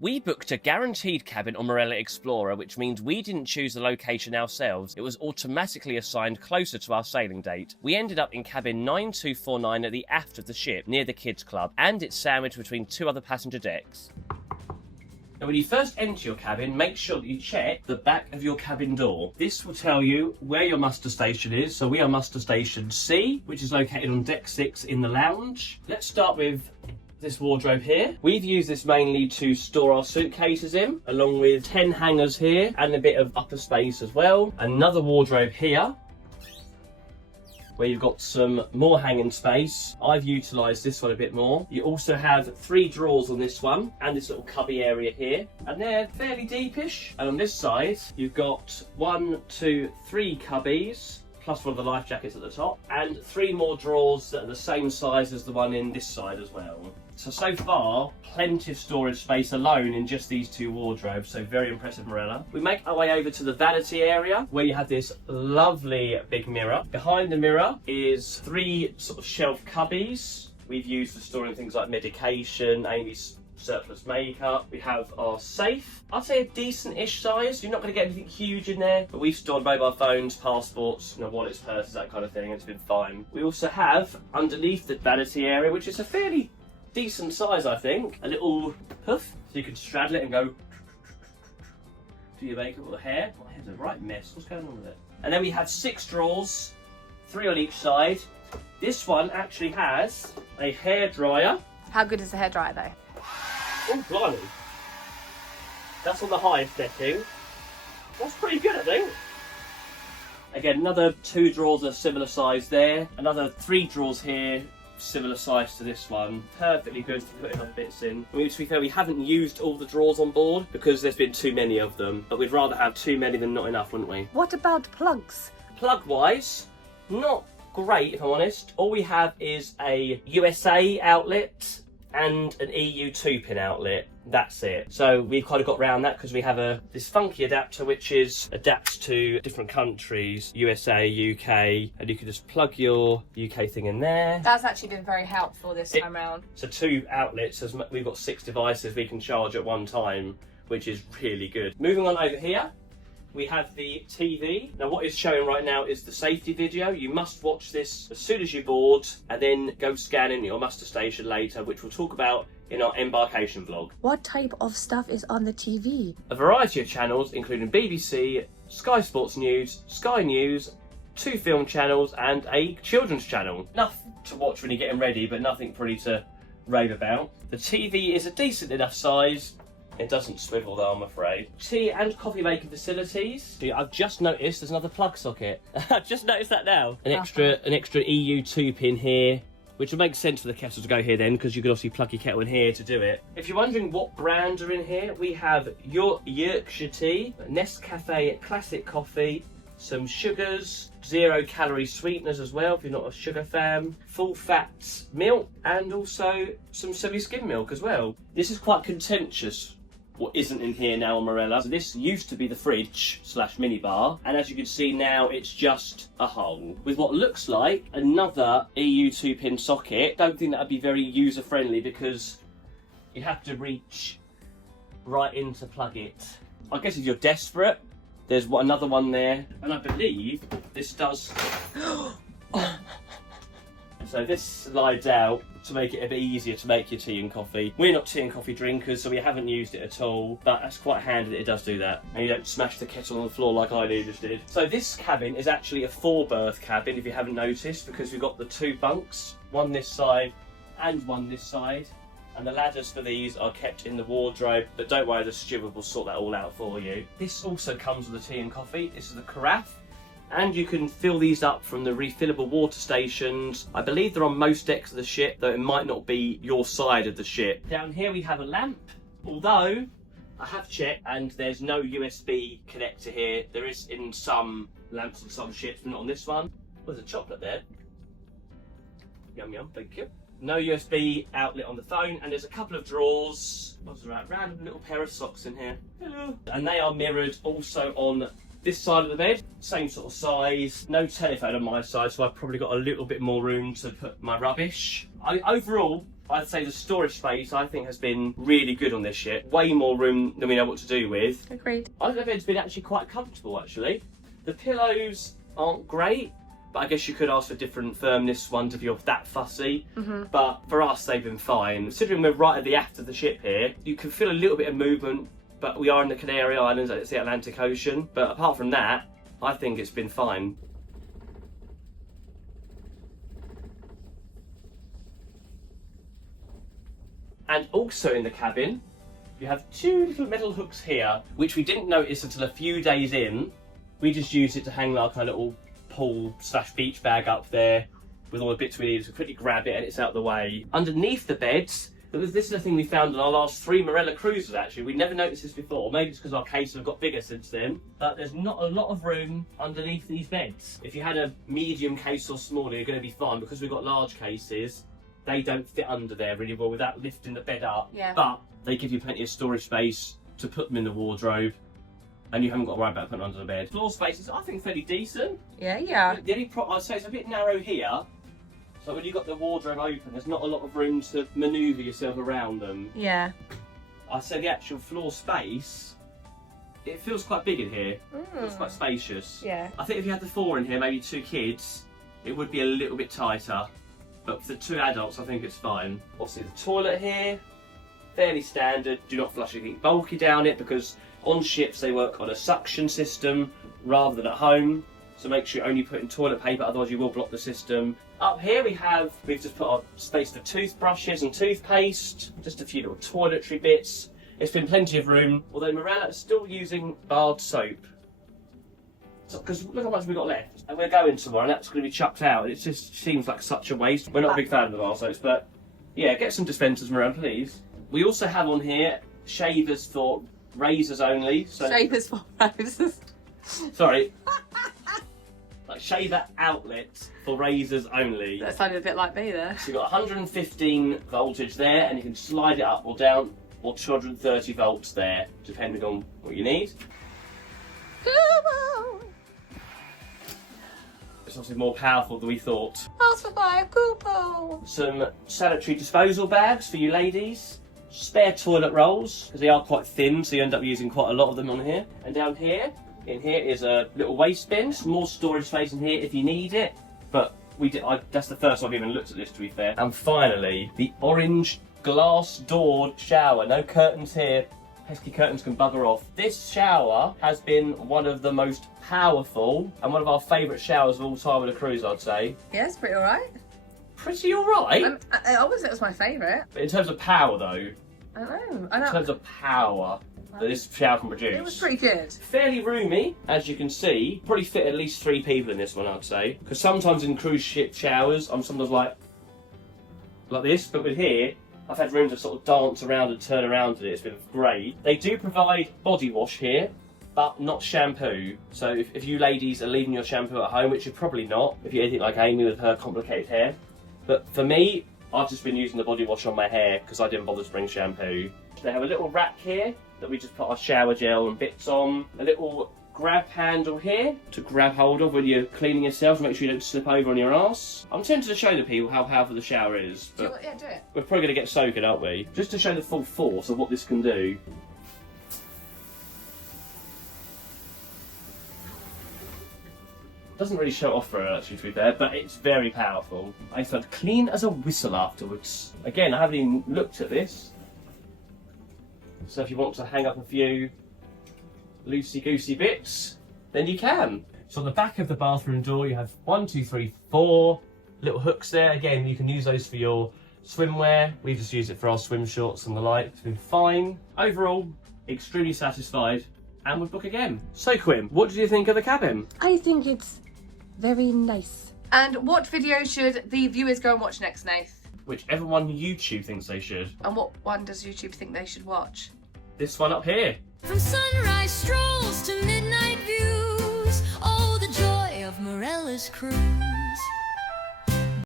We booked a guaranteed cabin on Marella Explorer, which means we didn't choose the location ourselves. It was automatically assigned closer to our sailing date. We ended up in cabin 9249 at the aft of the ship, near the kids club, and it's sandwiched between two other passenger decks. Now, when you first enter your cabin, make sure that you check the back of your cabin door. This will tell you where your muster station is. So we are muster station C, which is located on deck 6 in the lounge. Let's start with this wardrobe here. We've used this mainly to store our suitcases in, along with 10 hangers here and a bit of upper space as well. Another wardrobe here, where you've got some more hanging space. I've utilised this one a bit more. You also have 3 drawers on this one and this little cubby area here, and they're fairly deepish. And on this side, you've got 1, 2, 3 cubbies, plus one of the life jackets at the top, and 3 more drawers that are the same size as the one in this side as well. So far, plenty of storage space alone in just these 2 wardrobes, so very impressive, Marella. We make our way over to the vanity area, where you have this lovely big mirror. Behind the mirror is 3 sort of shelf cubbies we've used for storing things like medication, Amy's surplus makeup. We have our safe. I'd say a decent-ish size. You're not going to get anything huge in there, but we've stored mobile phones, passports, wallets, purses, that kind of thing. It's been fine. We also have, underneath the vanity area, which is a fairly decent size, I think, a little puff, so you can straddle it and go do your makeup or the hair. My hair's a right mess. What's going on with it? And then we have 6 drawers, 3 on each side. This one actually has a hairdryer. How good is the hairdryer though? Oh, blimey. That's on the highest setting. That's pretty good, I think. Again, another 2 drawers are similar size there. Another 3 drawers here, similar size to this one. Perfectly good for putting other bits in. I mean, to be fair, we haven't used all the drawers on board because there's been too many of them. But we'd rather have too many than not enough, wouldn't we? What about plugs? Plug-wise, not great, if I'm honest. All we have is a USA outlet and an EU 2-pin outlet. That's it. So we've kind of got around that because we have this funky adapter which adapts to different countries, USA, UK, and you can just plug your UK thing in there. That's actually been very helpful this time round. So 2 outlets, we've got 6 devices we can charge at one time, which is really good. Moving on over here, we have the TV. Now what is showing right now is the safety video. You must watch this as soon as you board and then go scan in your muster station later, which we'll talk about in our embarkation vlog. What type of stuff is on the TV? A variety of channels, including BBC, Sky Sports News, Sky News, 2 film channels and a children's channel. Enough to watch when you're getting ready, but nothing pretty to rave about. The TV is a decent enough size. It doesn't swivel though, I'm afraid. Tea and coffee making facilities. I've just noticed there's another plug socket. I've just noticed that now. An extra EU 2-pin here, which would make sense for the kettle to go here then, because you could obviously plug your kettle in here to do it. If you're wondering what brands are in here, we have your Yorkshire tea, Nescafe Classic Coffee, some sugars, 0-calorie sweeteners as well if you're not a sugar fan, full fat milk, and also some semi-skim milk as well. This is quite contentious, what isn't in here now on Marella. So this used to be the fridge / minibar, and as you can see now it's just a hole with what looks like another EU 2-pin socket. Don't think that'd be very user friendly because you have to reach right in to plug it. I guess if you're desperate, there's another one there, and I believe this does so this slides out to make it a bit easier to make your tea and coffee. We're not tea and coffee drinkers, so we haven't used it at all, but that's quite handy that it does do that. And you don't smash the kettle on the floor like I just did. So this cabin is actually a 4-berth cabin, if you haven't noticed, because we've got the 2 bunks, one this side and one this side. And the ladders for these are kept in the wardrobe, but don't worry, the steward will sort that all out for you. This also comes with the tea and coffee. This is the carafe. And you can fill these up from the refillable water stations. I believe they're on most decks of the ship, though it might not be your side of the ship. Down here we have a lamp, although I have checked and there's no USB connector here. There is in some lamps on some ships, but not on this one. Oh, there's a chocolate there. Yum yum, thank you. No USB outlet on the phone, and there's a couple of drawers. What's that? Random little pair of socks in here. Hello. And they are mirrored also on this side of the bed, same sort of size. No telephone on my side, so I've probably got a little bit more room to put my rubbish. Overall, I'd say the storage space, I think, has been really good on this ship. Way more room than we know what to do with. Agreed. I think the bed's been actually quite comfortable, actually. The pillows aren't great, but I guess you could ask for different firmness ones if you're that fussy. But for us, they've been fine. Considering we're right at the aft of the ship here, you can feel a little bit of movement, but we are in the Canary Islands, it's the Atlantic Ocean. But apart from that, I think it's been fine. And also in the cabin, you have two little metal hooks here, which we didn't notice until a few days in. We just used it to hang our kind of little pool/beach bag up there with all the bits we needed to quickly grab it and it's out of the way. Underneath the beds, this is the thing we found on our last 3 Marella Cruises actually. We never noticed this before, maybe it's because our cases have got bigger since then, but there's not a lot of room underneath these beds. If you had a medium case or smaller, you're going to be fine. Because we've got large cases, they don't fit under there really well without lifting the bed up. Yeah. But they give you plenty of storage space to put them in the wardrobe, and you haven't got to worry about putting them under the bed. Floor space is, I think, fairly decent. Yeah. The only I'd say it's a bit narrow here, so when you've got the wardrobe open, there's not a lot of room to manoeuvre yourself around them. Yeah. I'd say the actual floor space, it feels quite big in here. It feels quite spacious. Yeah. I think if you had the 4 in here, maybe 2 kids, it would be a little bit tighter. But for the 2 adults, I think it's fine. Obviously the toilet here, fairly standard. Do not flush anything bulky down it, because on ships they work on a suction system rather than at home. So make sure you only put in toilet paper, otherwise you will block the system. Up here we've just put our space for toothbrushes and toothpaste, just a few little toiletry bits. It's been plenty of room, although Marella is still using barred soap. Because look how much we've got left, and we're going somewhere and that's going to be chucked out. It just seems like such a waste. We're not a big fan of the bar soaps, but yeah, get some dispensers, Marella, please. We also have on here shavers for razors only. So, Shavers for roses. sorry. Like shaver outlets for razors only. That sounded a bit like me there. So you've got 115 voltage there, and you can slide it up or down, or 230 volts there, depending on what you need. It's obviously more powerful than we thought. Ask for buy a coupon. Some sanitary disposal bags for you ladies. Spare toilet rolls, because they are quite thin, so you end up using quite a lot of them on here. And down here, in here is a little waste bin. Some more storage space in here if you need it. But that's the first time I've even looked at this, to be fair. And finally, the orange glass doored shower. No curtains here. Pesky curtains can bugger off. This shower has been one of the most powerful and one of our favourite showers of all time on a cruise, I'd say. Yeah, it's pretty alright. Pretty alright. I always say it was my favourite. But in terms of power though, I know. in terms of power that this shower can produce. It was pretty good. Fairly roomy, as you can see. Probably fit at least 3 people in this one, I'd say. Because sometimes in cruise ship showers, I'm sometimes like this, but with here, I've had room to sort of dance around and turn around in it. It's been great. They do provide body wash here, but not shampoo. So if you ladies are leaving your shampoo at home, which you're probably not, if you're anything like Amy with her complicated hair. But for me, I've just been using the body wash on my hair because I didn't bother to bring shampoo. They have a little rack here that we just put our shower gel and bits on. A little grab handle here to grab hold of when you're cleaning yourself, make sure you don't slip over on your arse. I'm tempted to show the people how powerful the shower is, but Yeah, do it. we're probably going to get soaking, aren't we? Just to show the full force of what this can do. Doesn't really show off for her, actually, to be fair, but it's very powerful. I felt clean as a whistle afterwards. Again, I haven't even looked at this. So if you want to hang up a few loosey-goosey bits, then you can. So on the back of the bathroom door, you have 1, 2, 3, 4 little hooks there. Again, you can use those for your swimwear. We just use it for our swim shorts and the like. It's been fine. Overall, extremely satisfied and would book again. So Quim, what did you think of the cabin? I think it's very nice. And what video should the viewers go and watch next, Nath? Whichever one YouTube thinks they should. And what one does YouTube think they should watch? This one up here. From sunrise strolls to midnight views, oh, the joy of Marella's Cruise.